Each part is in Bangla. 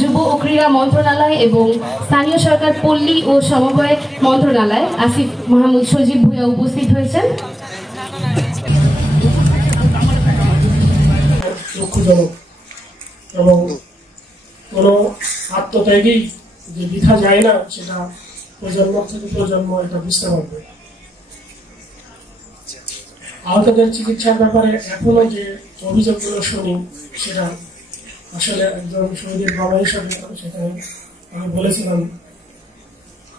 যুব ও ক্রীড়া মন্ত্রণালয় এবং স্থানীয় সরকার পল্লী ও সমবায় মন্ত্রণালয় আসিফ মাহমুদ সজীব ভূঁইয়া উপস্থিত হয়েছেন। দুঃখজনক এবং কোনো আত্মত্যাগী যে বৃথা যায় না সেটা প্রজন্ম থেকে প্রজন্ম এটা বুঝতে পারবে। আহতদের চিকিৎসার ব্যাপারে এখনো যে অভিযোগগুলো শুনি সেটা আসলে একজন শহীদের বাবা হিসাবে সেখানে আমি বলেছিলাম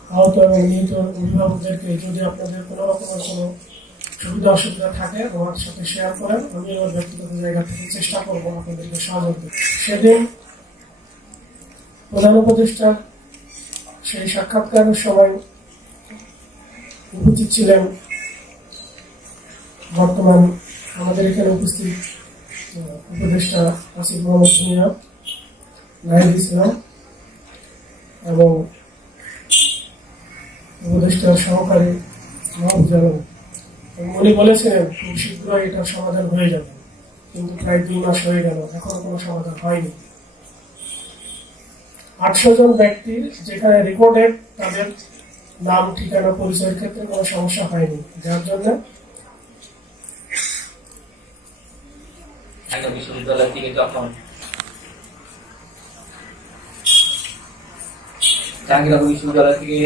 আহত এবং নিহত অভিভাবকদেরকে যদি আপনাদের কোনো রকমের কোনো সুবিধা অসুবিধা থাকে আমার সাথে শেয়ার করেন, আমি আমার ব্যক্তিগত জায়গা থেকে চেষ্টা করবো আপনাদেরকে সহযোগ করতে। সেদিন প্রধান উপদেষ্টার সেই সাক্ষাৎকারের সময় উপস্থিত ছিলেন বর্তমান আমাদের এখানে উপস্থিত উপদেষ্টা আসিফ মাহমুদ ভূঁইয়া, নাহিদ ইসলাম এবং উপদেষ্টার সহকারী মাহবুব জামান। উনি বলেছিলেন খুব শীঘ্রই এটার সমাধান হয়ে যাবে, কিন্তু প্রায় 2 মাস হয়ে গেল এখনো কোনো সমাধান হয়নি। 800 জন ব্যক্তির যেখানে রেকর্ডেড তাদের নাম ঠিকানা পরিচয়ের ক্ষেত্রে কোনো সমস্যা হয়নি, যার জন্য বিশ্ববিদ্যালয় থেকে যখন জাহাঙ্গীরনগর বিশ্ববিদ্যালয় থেকে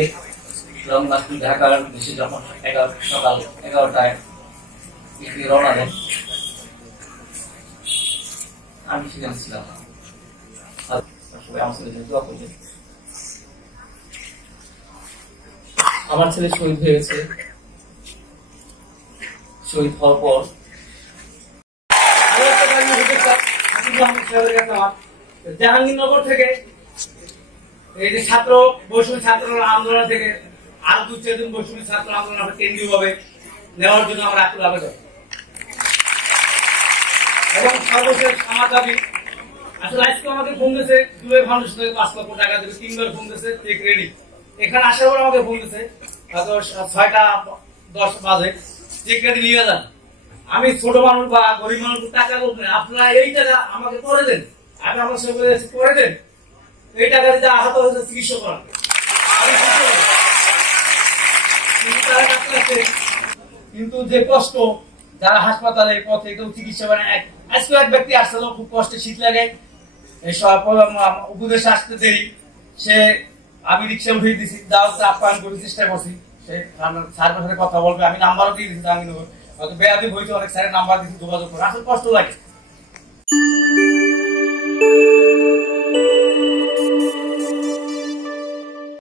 ঢাকার দেশে যখন সকাল 11টায় রওনা দেন, আমি সেখানে ছিলাম। আমার ছেলে শহীদ হয়েছে। শহীদ হওয়ার পর জাহাঙ্গীরনগর থেকে এই যে ছাত্র বৈষম্য ছাত্র আন্দোলন থেকে আরো 2-4 জন বৈষম্য ছাত্র আন্দোলন আমরা কেন্দ্রীয় ভাবে নেওয়ার জন্য আমরা আকুল আবেদন এবং সর্বশেষ আমার দাবি আসলে আজকে আমাকে ফোন দিয়েছে দুই ফাউন্ডেশন থেকে 5 লক্ষ টাকা দেবে, 3বার ফোন দিয়েছে চেক রেডি। এখানে আসার পর আমাকে ফোন দিয়েছে হয়তো 6টা 10 বাজে চেক রেডি নিয়ে যান। আমি ছোট মানুষ বা গরিব মানুষ টাকা লোক নেই, আপনারা এই টাকা আমাকে করে দেন, আমি আমার সঙ্গে করে দেন, এই টাকা দিতে আহত হয়েছে চিকিৎসা করান। কিন্তু যে কষ্ট যারা হাসপাতালে পথে কেউ চিকিৎসা করে, আজকে এক ব্যক্তি আসছিল খুব কষ্টে, শীত লাগে, উপদেশ আসতে দেরি, সে আমি রিক্সা উঠিয়ে দিচ্ছি, দাওয়াতে আপ্যায়ন করার চেষ্টা করছি, সে স্যারের সাথে কথা বলবে, আমি নাম্বারও দিয়ে দিচ্ছি জাহাঙ্গীরনগর, হয়তো বেয়াদি হয়েছে, অনেক স্যারের নাম্বার দিচ্ছি যোগাযোগ করে, আসলে কষ্ট লাগে।